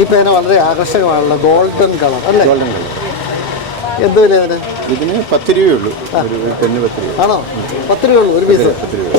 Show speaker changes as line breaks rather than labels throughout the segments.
ഈ പേന വളരെ ആകർഷകമാണല്ലോ. ഗോൾഡൻ കളർ അല്ലേ?
Golden colour.
എന്ത് വില അതിന്?
ഇതിന് പത്ത് രൂപയേ ഉള്ളൂ ഒരു പെണ്ണ് പത്ത് രൂപ.
ആണോ? പത്ത് രൂപ ഉള്ളൂ ഒരു പീസ്.
പത്ത് രൂപ.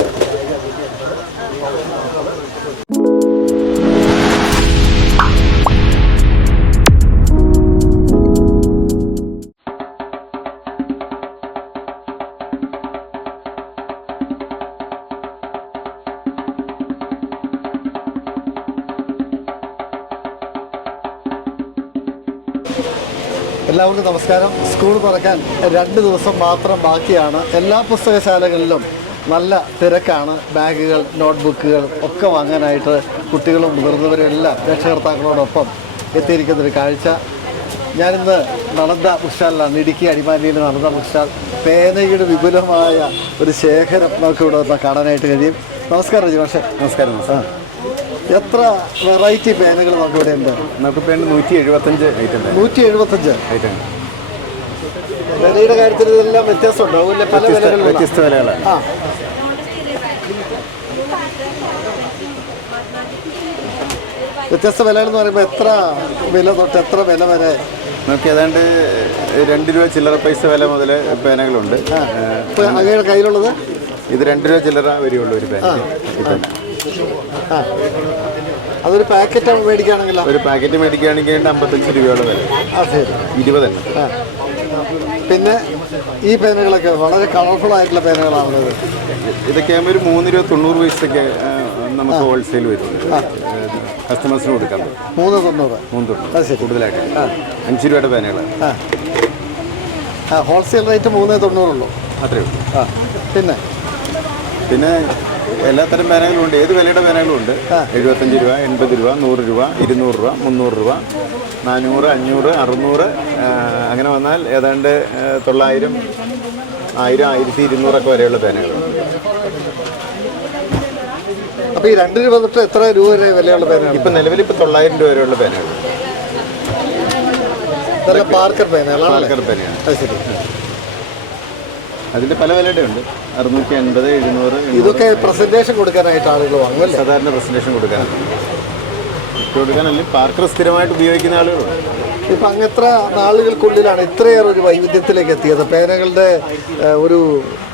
എല്ലാവർക്കും നമസ്കാരം. സ്കൂൾ തുറക്കാൻ രണ്ട് ദിവസം മാത്രം ബാക്കിയാണ്. എല്ലാ പുസ്തകശാലകളിലും നല്ല തിരക്കാണ്. ബാഗുകൾ നോട്ട്ബുക്കുകൾ ഒക്കെ വാങ്ങാനായിട്ട് കുട്ടികളും മുതിർന്നവരും എല്ലാം രക്ഷകർത്താക്കളോടൊപ്പം എത്തിയിരിക്കുന്നൊരു കാഴ്ച. ഞാനിന്ന് നടന്ന ബുക്സ്റ്റാളിലാണ് ഇടുക്കി അടിമാലിയിൽ നടന്ന ബുക്സ്റ്റാൾ പേനയുടെ വിപുലമായ ഒരു ശേഖരം നമുക്ക് ഇവിടെ കാണാനായിട്ട് കഴിയും. നമസ്കാരം ജിമാഷെ
നമസ്കാരം നമസ്കാരം.
എത്ര വെറൈറ്റി പേനകൾ നമുക്ക് ഇവിടെ ഉണ്ട്?
നമുക്ക് പേന നൂറ്റി എഴുപത്തഞ്ച് ഐറ്റം
നൂറ്റി എഴുപത്തഞ്ച്
ഐറ്റം
വിലയുടെ കാര്യത്തിൽ ഇതെല്ലാം വ്യത്യാസമുണ്ടാവും? പല
വ്യത്യസ്ത വിലകളാണ്
ആ. വ്യത്യസ്ത വിലകൾ എന്ന് പറയുമ്പോൾ എത്ര വില തൊട്ട് എത്ര വില വരെ?
നമുക്ക് ഏതാണ്ട് രണ്ട് രൂപ ചില്ലറ പൈസ വില മുതൽ പേനകളുണ്ട്.
അങ്ങയുടെ കയ്യിലുള്ളത്?
ഇത് രണ്ട് രൂപ ചില്ലറ വരെയുള്ള ഒരു പേന
അതൊരു പാക്കറ്റ് മേടിക്കുകയാണെങ്കിലോ?
ഒരു പാക്കറ്റ് മേടിക്കുകയാണെങ്കിൽ അമ്പത്തഞ്ച് രൂപയോളം വില.
ആ ശരി.
ഇരുപതെണ്ണം
പിന്നെ ഈ പേനകളൊക്കെ വളരെ കളർഫുൾ ആയിട്ടുള്ള പേനകളാണുള്ളത്
ഇതൊക്കെ ആകുമ്പോൾ ഒരു മൂന്ന് രൂപ തൊണ്ണൂറ് പൈസയൊക്കെ നമുക്ക് ഹോൾസെയിൽ വരും. കസ്റ്റമേഴ്സിന് കൊടുക്കാം
മൂന്ന് തൊണ്ണൂറ്.
മൂന്ന് തൊണ്ണൂറ്. കൂടുതലായിട്ട്. അഞ്ച് രൂപയുടെ പേനകളാണ്
ഹോൾസെയിൽ റേറ്റ് മൂന്ന് തൊണ്ണൂറുള്ളൂ.
അത്രയേ ഉള്ളൂ.
ആ. പിന്നെ?
പിന്നെ എല്ലാത്തരം പേനകളും ഉണ്ട് ഏത് വിലയുടെ പേനകളും ഉണ്ട് എഴുപത്തഞ്ച് രൂപ എൺപത് രൂപ നൂറ് രൂപ ഇരുന്നൂറ് രൂപ മുന്നൂറ് രൂപ നാനൂറ് അഞ്ഞൂറ് അറുന്നൂറ് അങ്ങനെ വന്നാൽ ഏതാണ്ട് തൊള്ളായിരം ആയിരം ആയിരത്തി ഇരുന്നൂറൊക്കെ വരെയുള്ള പേനകളുണ്ട്
അപ്പോൾ ഈ രണ്ട് രൂപ തൊട്ട് എത്ര രൂപ വരെ വിലയുള്ള പേനകൾ
ഇപ്പം നിലവിൽ ഇപ്പം തൊള്ളായിരം രൂപ വരെയുള്ള പേനകൾ
നല്ല പാർക്കർ പേനകളാണ്
പാർക്കർ പേനയാണ്
അത് ശരി.
അതിന്റെ പല വിലയുണ്ട്. അറുന്നൂറ്റി അൻപത് എഴുന്നൂറ്
ഇതൊക്കെ പ്രസന്റേഷൻ കൊടുക്കാനായിട്ട് ആളുകൾ വാങ്ങുമല്ലേ?
സാധാരണ പ്രസന്റേഷൻ കൊടുക്കാനാണ്. അല്ലെങ്കിൽ പാർക്കർ സ്ഥിരമായിട്ട് ഉപയോഗിക്കുന്ന ആളുകളുണ്ട്.
ഇപ്പം അങ്ങ് എത്ര നാളുകൾക്കുള്ളിലാണ് ഇത്രയേറെ ഒരു വൈവിധ്യത്തിലേക്ക് എത്തിയത്. പേനകളുടെ ഒരു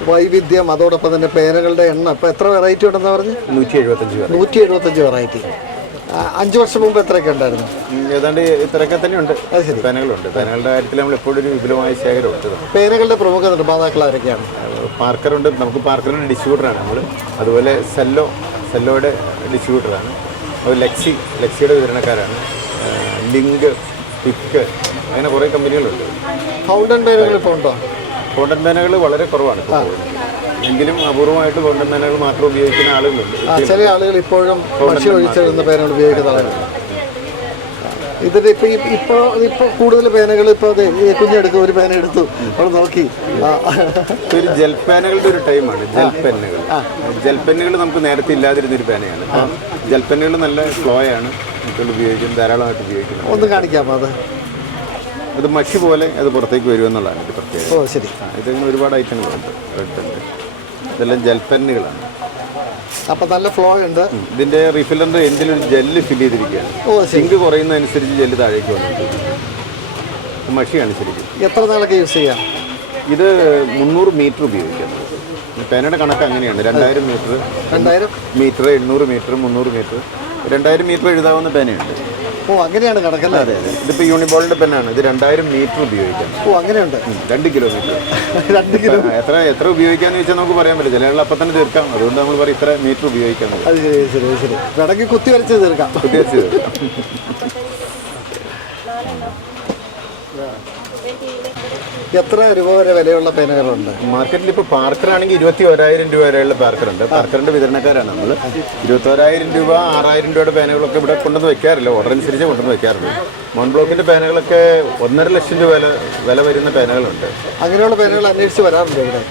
വൈവിധ്യം അതോടൊപ്പം തന്നെ പേനകളുടെ എണ്ണം. ഇപ്പം എത്ര വെറൈറ്റി ഉണ്ടെന്ന് പറഞ്ഞു?
നൂറ്റി എഴുപത്തഞ്ച്
നൂറ്റി എഴുപത്തഞ്ച് വെറൈറ്റി അഞ്ച് വർഷം മുമ്പ് എത്രയൊക്കെ ഉണ്ടായിരുന്നു?
ഏതാണ്ട് ഇത്രയൊക്കെ തന്നെയുണ്ട്
ഉണ്ട്.
പേനകളുണ്ട്. പേനകളുടെ കാര്യത്തിൽ നമ്മൾ എപ്പോഴും ഒരു വിപുലമായ ശേഖരമുണ്ട്
പേനകളുടെ പ്രമുഖ നിർമ്മാതാക്കൾ ആരൊക്കെയാണ്?
പാർക്കറുണ്ട്. നമുക്ക് പാർക്കറിന്റെ ഡിസ്ട്രിബ്യൂട്ടറാണ് നമ്മൾ. അതുപോലെ സെല്ലോ സെല്ലോയുടെ ഡിസ്ട്രിബ്യൂട്ടറാണ്. അത് ലെക്സി ലെക്സിയുടെ വിതരണക്കാരാണ്. ലിങ്ക് പിക്ക് അങ്ങനെ കുറേ കമ്പനികളുണ്ട്.
ഫൗണ്ടൻ പേനകൾ ഇപ്പോൾ ഉണ്ടോ?
ഫൗണ്ടൻ പേനകൾ വളരെ കുറവാണ്. എങ്കിലും അപൂർവമായിട്ട് കോണ്ടൻ പേനകൾ മാത്രം ഉപയോഗിക്കുന്ന ആളുകളുണ്ട്
ചില ആളുകൾ ഇപ്പോഴും പക്ഷി ഒഴിച്ചിരുന്ന പേനകൾ ഉപയോഗിക്കുന്ന ആളുകൾ ഇതിൽ ഇപ്പൊ ഈ- ഇപ്പൊ ഇപ്പൊ കൂടുതൽ പേനകൾ ഇപ്പൊ അതെ കുഞ്ഞെടുക്കും ഒരു പേന എടുത്തു. അവിടെ നോക്കി.
ഒരു ജെൽ പേനകളുടെ ഒരു ടൈമാണ് ജെൽ പെന്നുകൾ ജെൽ പെന്നുകൾ നമുക്ക് നേരത്തെ ഇല്ലാതിരുന്ന ഒരു പേനയാണ്. ജെൽ പെന്നുകൾ നല്ല ഫ്ലോ ആണ് നമുക്ക് ഉപയോഗിക്കും ധാരാളമായിട്ട് ഉപയോഗിക്കുന്നത്
ഒന്ന് കാണിക്കാമോ അത്?
അത് മഷി പോലെ അത് പുറത്തേക്ക് വരുമെന്നുള്ളതാണ് ഇത് പ്രത്യേകത.
ഓ ശരി.
ആ, ഒരുപാട് ഐറ്റങ്ങളുണ്ട്. റെഡ് പെന്ന് ഇതെല്ലാം ജൽപ്പന്നുകളാണ് പെന്നുകളാണ്
അപ്പൊ നല്ല ഫ്ലോ ഉണ്ട്.
ഇതിന്റെ റിഫില്ലറിന്റെ റീഫില്ലറിന്റെ ഒരു ജെല്ല് ഫിൽ ചെയ്തിരിക്കുകയാണ്.
ഓ
സിങ്ക് കുറയുന്നതനുസരിച്ച് ജെല്ല് താഴേക്ക് വന്നിട്ടുണ്ട് മഷിയാണ് ശരിക്കും.
എത്ര നാളൊക്കെ യൂസ് ചെയ്യാം?
ഇത് മുന്നൂറ് മീറ്റർ ഉപയോഗിക്കാം. പേനയുടെ കണക്ക് അങ്ങനെയാണ്. രണ്ടായിരം മീറ്റർ
രണ്ടായിരം?
മീറ്റർ എണ്ണൂറ് മീറ്റർ മുന്നൂറ് മീറ്റർ രണ്ടായിരം മീറ്റർ എഴുതാവുന്ന പേനയുണ്ട്
ഓ അങ്ങനെയാണ് കിടക്കുന്നത്
അതെ അതെ. ഇതിപ്പോൾ യൂണിബോളിന്റെ പെന്നാണ് ഇത് രണ്ടായിരം മീറ്റർ ഉപയോഗിക്കാം.
ഓ അങ്ങനെയുണ്ട്.
രണ്ട് കിലോമീറ്റർ.
രണ്ട് കിലോ
എത്ര എത്ര ഉപയോഗിക്കാന്ന് വെച്ചാൽ നമുക്ക് പറയാൻ പറ്റില്ല. ചില അപ്പം തന്നെ തീർക്കാം. അതുകൊണ്ട് നമ്മൾ പറയും ഇത്ര മീറ്റർ ഉപയോഗിക്കാം
അത് ശരി ശരി ശരി. വേണമെങ്കിൽ കുത്തി വരച്ച് തീർക്കാം.
കുത്തിവെച്ച് തീർക്കാം.
എത്ര രൂപ വരെ വിലയുള്ള പേനകളുണ്ട്?
മാർക്കറ്റിൽ ഇപ്പോൾ പാർക്കർ ആണെങ്കിൽ ഇരുപത്തി ഒരായിരം രൂപ വരെയുള്ള പാർക്കറുണ്ട്. പാർക്കറിന്റെ വിതരണക്കാരാണ് നമ്മൾ ഇരുപത്തോരായിരം രൂപ ആറായിരം രൂപയുടെ പേനകളൊക്കെ ഇവിടെ കൊണ്ടുവന്ന് വെക്കാറില്ല. ഓർഡർ അനുസരിച്ച് കൊണ്ടുവന്ന് വെക്കാറുള്ളൂ. മോൺബ്ലോക്കിന്റെ പേനകളൊക്കെ ഒന്നര ലക്ഷം രൂപ വില വില വരുന്ന പേനകളുണ്ട്.
അങ്ങനെയുള്ള പേനകൾ അന്വേഷിച്ച് വരാറുണ്ട് ഇവിടെ?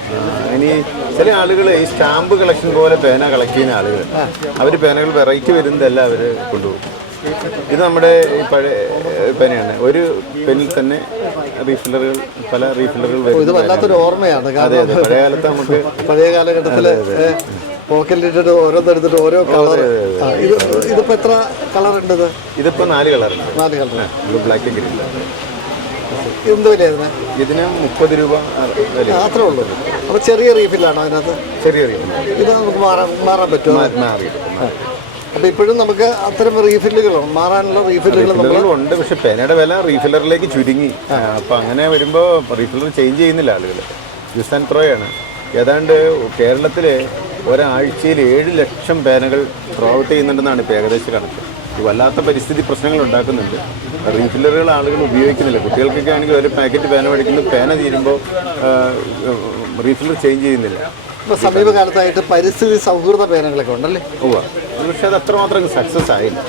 ഇനി ചില ആളുകൾ ഈ സ്റ്റാമ്പ് കളക്ഷൻ പോലെ പേന കളക്ട് ചെയ്യുന്ന ആളുകൾ അവർ പേനകൾ വെറൈറ്റി വരുന്നതല്ല അവർ കൊണ്ടുപോകും. ഇത് നമ്മുടെ ഈ പഴയ പേനയാണ്. ഒരു പെനിൽ തന്നെ റീഫില്ലറുകൾ പല റീഫില്ലറുകൾ
ഇത് വല്ലാത്തൊരു ഓർമ്മയാണ്.
അതെ
കാരണം
അതെ. പഴയ കാലത്ത് നമുക്ക്
പഴയ കാലഘട്ടത്തിൽ പോക്കറ്റിലിട്ടിട്ട് ഓരോന്നെടുത്തിട്ട് ഓരോ കളർ ഇത് ഇതിപ്പോ എത്ര കളർ ഉണ്ട് ഇത്?
ഇതിപ്പോൾ നാല് കളറുണ്ട്
നാല് കളർ
ബ്ലൂ ബ്ലാക്ക് ഗ്രീൻ
എന്ത് വിലയായിരുന്നു? ഇതിന്
മുപ്പത് രൂപ
മാത്രമേ ഉള്ളൂ. അപ്പോൾ ചെറിയ റീഫില്ലാണോ അതിനകത്ത്?
ചെറിയ റീൽ
ഇത് നമുക്ക് മാറാൻ മാറാൻ പറ്റുമോ?
മാറി
അപ്പോൾ ഇപ്പോഴും നമുക്ക് അത്തരം റീഫില്ലുകൾ മാറാനുള്ള റീഫില്ലുകൾ
ഉണ്ട്. പക്ഷെ പേനയുടെ വില റീഫില്ലറിലേക്ക് ചുരുങ്ങി. അപ്പോൾ അങ്ങനെ വരുമ്പോൾ റീഫില്ലർ ചേഞ്ച് ചെയ്യുന്നില്ല ആളുകൾ യൂസ് ആൻഡ് ആണ്. ഏതാണ്ട് കേരളത്തിൽ ഒരാഴ്ചയിൽ ഏഴ് ലക്ഷം പേനകൾ ത്രോ ഔട്ട് ചെയ്യുന്നുണ്ടെന്നാണ് ഇപ്പോൾ ഏകദേശം കണക്ക്. വല്ലാത്ത പരിസ്ഥിതി പ്രശ്നങ്ങൾ ഉണ്ടാക്കുന്നുണ്ട്. റീഫില്ലറുകൾ ആളുകൾ ഉപയോഗിക്കുന്നില്ല. കുട്ടികൾക്കൊക്കെ ആണെങ്കിൽ ഒരു പാക്കറ്റ് പേന മേടിക്കുന്നു പേന തീരുമ്പോൾ റീഫില്ലർ ചേഞ്ച് ചെയ്യുന്നില്ല.
ഇപ്പോൾ സമീപകാലത്തായിട്ട് പരിസ്ഥിതി സൗഹൃദ പേനകളൊക്കെ ഉണ്ടല്ലേ?
പക്ഷെ അത് അത്രമാത്രം സക്സസ് ആയില്ല.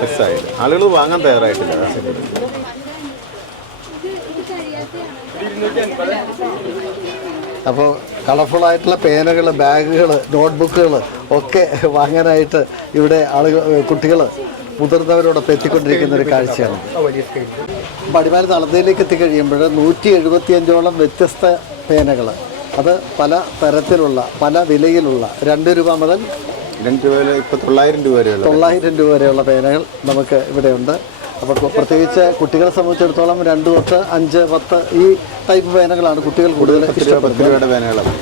സക്സസ് ആയില്ല. ആളുകൾ വാങ്ങാൻ തയ്യാറായിട്ടില്ല.
അപ്പോൾ കളർഫുൾ കളർഫുള്ളായിട്ടുള്ള പേനകൾ ബാഗുകൾ നോട്ട്ബുക്കുകൾ ഒക്കെ വാങ്ങാനായിട്ട് ഇവിടെ ആളുകൾ കുട്ടികൾ മുതിർന്നവരോടൊപ്പം എത്തിക്കൊണ്ടിരിക്കുന്ന ഒരു കാഴ്ചയാണ്. പടിമാരി തളത്തിലേക്ക് എത്തിക്കഴിയുമ്പോൾ നൂറ്റി എഴുപത്തിയഞ്ചോളം വ്യത്യസ്ത പേനകൾ അത് പല തരത്തിലുള്ള പല വിലയിലുള്ള രണ്ട് രൂപ മുതൽ
രണ്ട് രൂപ ഇപ്പൊ തൊള്ളായിരം രൂപ വരെയുള്ള
തൊള്ളായിരം രൂപ വരെയുള്ള പേനകൾ നമുക്ക് ഇവിടെയുണ്ട്. അപ്പോൾ പ്രത്യേകിച്ച് കുട്ടികളെ സംബന്ധിച്ചിടത്തോളം രണ്ട് തൊട്ട് അഞ്ച് പത്ത് ഈ ടൈപ്പ് പേനകളാണ് കുട്ടികൾ കൂടുതൽ
പേനകളാണ്.